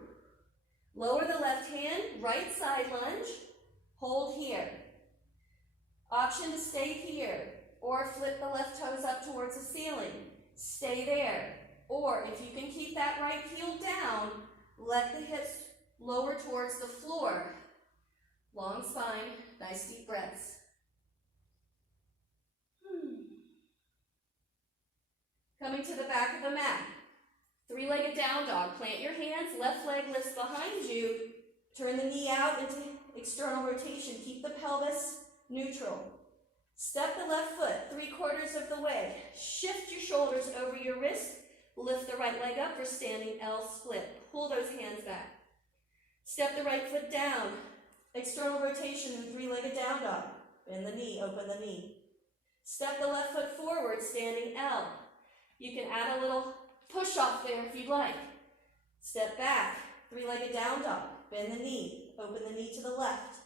Lower the left hand, right side lunge. Hold here. Option to stay here, or flip the left toes up towards the ceiling. Stay there. Or if you can keep that right heel down, let the hips lower towards the floor. Long spine, nice deep breaths. Coming to the back of the mat. Three-legged down dog. Plant your hands, left leg lifts behind you. Turn the knee out into external rotation. Keep the pelvis neutral. Step the left foot 3/4 of the way. Shift your shoulders over your wrist. Lift the right leg up for standing L split. Pull those hands back. Step the right foot down. External rotation in three-legged down dog. Bend the knee, open the knee. Step the left foot forward, standing L. You can add a little push-off there if you'd like. Step back, three-legged down dog. Bend the knee, open the knee to the left.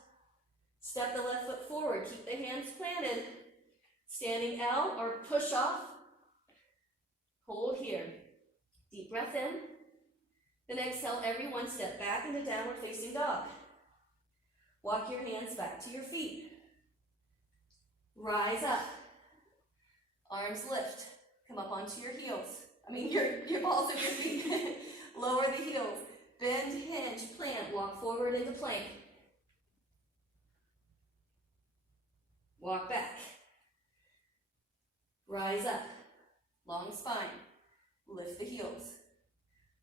Step the left foot forward, keep the hands planted. Standing L or push off. Hold here. Deep breath in. Then exhale every one step back into downward facing dog. Walk your hands back to your feet. Rise up. Arms lift. Come up onto your heels. Your balls of your feet. Lower the heels. Bend, hinge, plant. Walk forward into plank. Walk back. Rise up. Long spine. Lift the heels.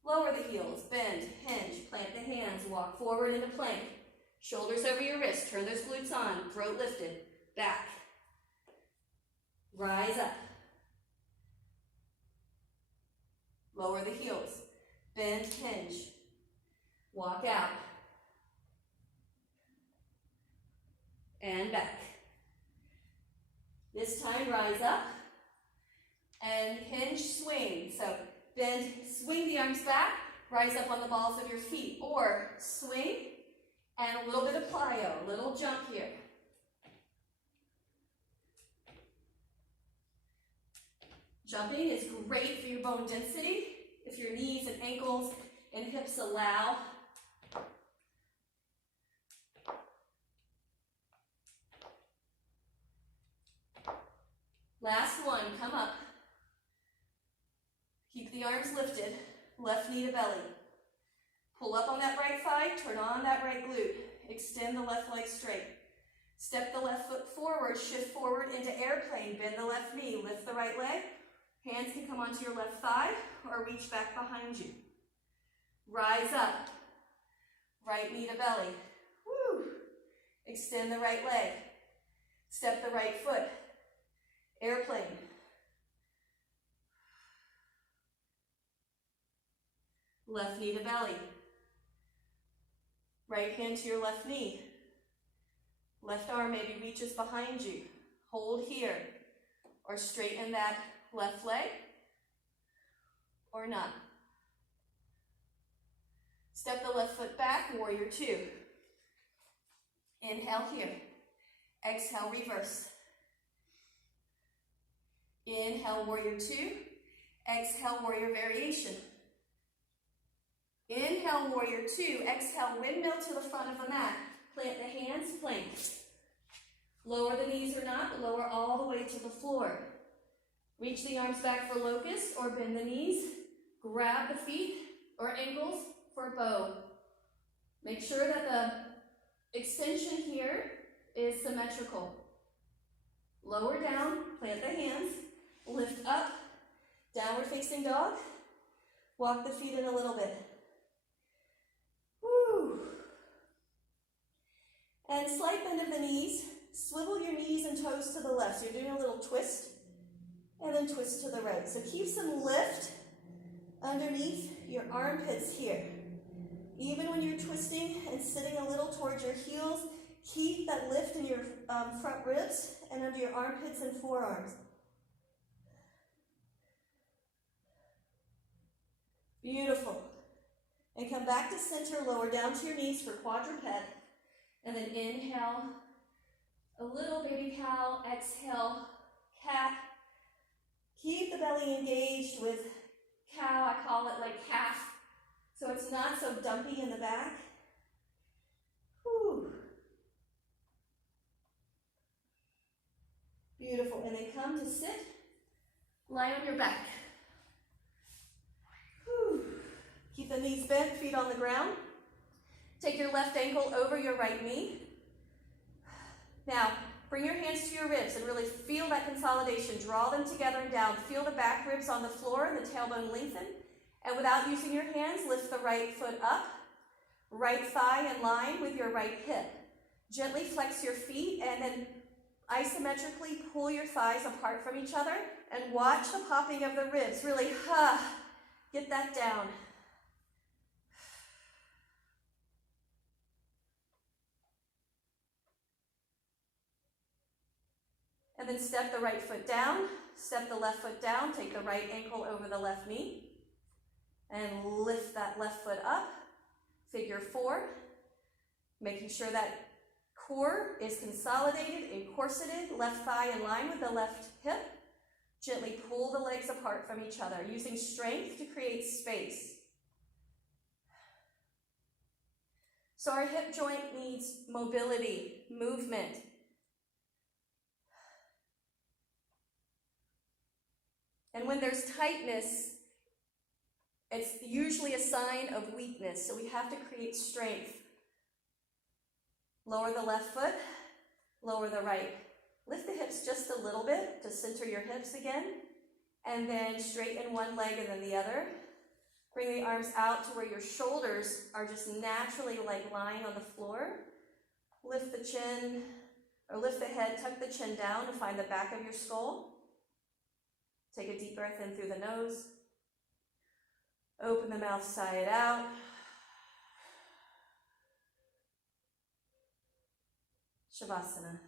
Lower the heels. Bend, hinge, plant the hands. Walk forward into plank. Shoulders over your wrists. Turn those glutes on. Throat lifted. Back. Rise up. Lower the heels. Bend, hinge. Walk out. And back. This time, rise up. And hinge, swing. So bend, swing the arms back. Rise up on the balls of your feet. Or swing and a little bit of plyo. A little jump here. Jumping is great for your bone density if your knees and ankles and hips allow. Last one, come up. Keep the arms lifted, left knee to belly. Pull up on that right thigh, turn on that right glute. Extend the left leg straight. Step the left foot forward, shift forward into airplane, bend the left knee, lift the right leg. Hands can come onto your left thigh or reach back behind you. Rise up. Right knee to belly. Woo. Extend the right leg. Step the right foot. Airplane. Left knee to belly. Right hand to your left knee. Left arm maybe reaches behind you. Hold here. Or straighten that left leg, or not. Step the left foot back, warrior two. Inhale here. Exhale, reverse. Inhale, warrior two. Exhale, warrior variation. Inhale, warrior two. Exhale, windmill to the front of the mat. Plant the hands, plank. Lower the knees or not, lower all the way to the floor. Reach the arms back for locust or bend the knees. Grab the feet or ankles for bow. Make sure that the Extension here is symmetrical. Lower down, plant the hands, lift up, downward facing dog. Walk the feet in a little bit. Woo. And slight bend of the knees. Swivel your knees and toes to the left. So you're doing a little twist and then twist to the right. So keep some lift underneath your armpits here. Even when you're twisting and sitting a little towards your heels, keep that lift in your front ribs and under your armpits and forearms. Beautiful. And come back to center, lower down to your knees for quadruped. And then inhale, a little baby cow, exhale, cat. Keep the belly engaged with cow, I call it like calf, so it's not so dumpy in the back. Whew. Beautiful, and then come to sit, lie on your back. Whew. Keep the knees bent, feet on the ground. Take your left ankle over your right knee. Now, bring your hands to your ribs and really feel that consolidation. Draw them together and down. Feel the back ribs on the floor and the tailbone lengthen. And without using your hands, lift the right foot up. Right thigh in line with your right hip. Gently flex your feet and then isometrically pull your thighs apart from each other and watch the popping of the ribs. Really, get that down. And then step the right foot down, step the left foot down, take the right ankle over the left knee, and lift that left foot up, figure four, making sure that core is consolidated and corseted, left thigh in line with the left hip. Gently pull the legs apart from each other, using strength to create space. So our hip joint needs mobility, movement. And when there's tightness, it's usually a sign of weakness, so we have to create strength. Lower the left foot, lower the right. Lift the hips just a little bit to center your hips again, and then straighten one leg and then the other. Bring the arms out to where your shoulders are just naturally like lying on the floor. Lift the chin, or lift the head, tuck the chin down to find the back of your skull. Take a deep breath in through the nose. Open the mouth, sigh it out. Shavasana.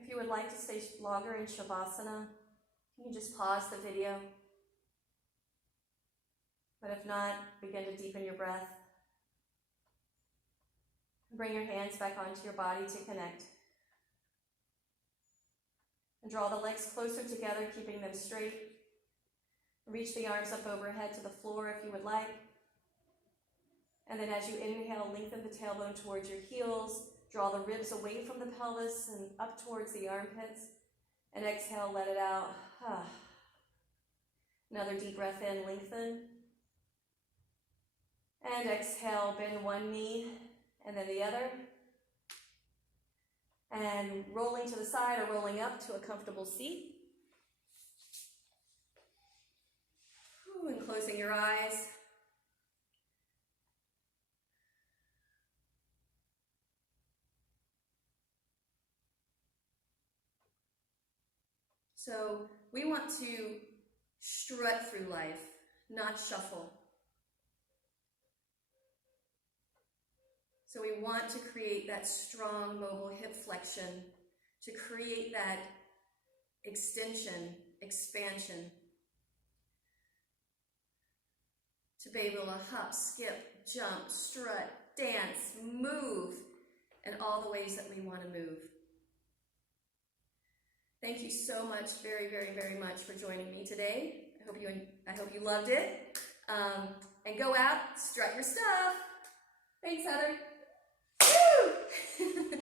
If you would like to stay longer in Shavasana, you can just pause the video. But if not, begin to deepen your breath. Bring your hands back onto your body to connect. And draw the legs closer together, keeping them straight. Reach the arms up overhead to the floor if you would like. And then as you inhale, lengthen the tailbone towards your heels. Draw the ribs away from the pelvis and up towards the armpits. And exhale, let it out. Another deep breath in, lengthen. And exhale, bend one knee and then the other. And rolling to the side or rolling up to a comfortable seat. And closing your eyes. So we want to strut through life, not shuffle. So we want to create that strong, mobile hip flexion, to create that extension expansion. To be able to hop, skip, jump, strut, dance, move, and all the ways that we want to move. Thank you so much, very, very, very much for joining me today. I hope you loved it. And go out, strut your stuff. Thanks, Heather. Woo!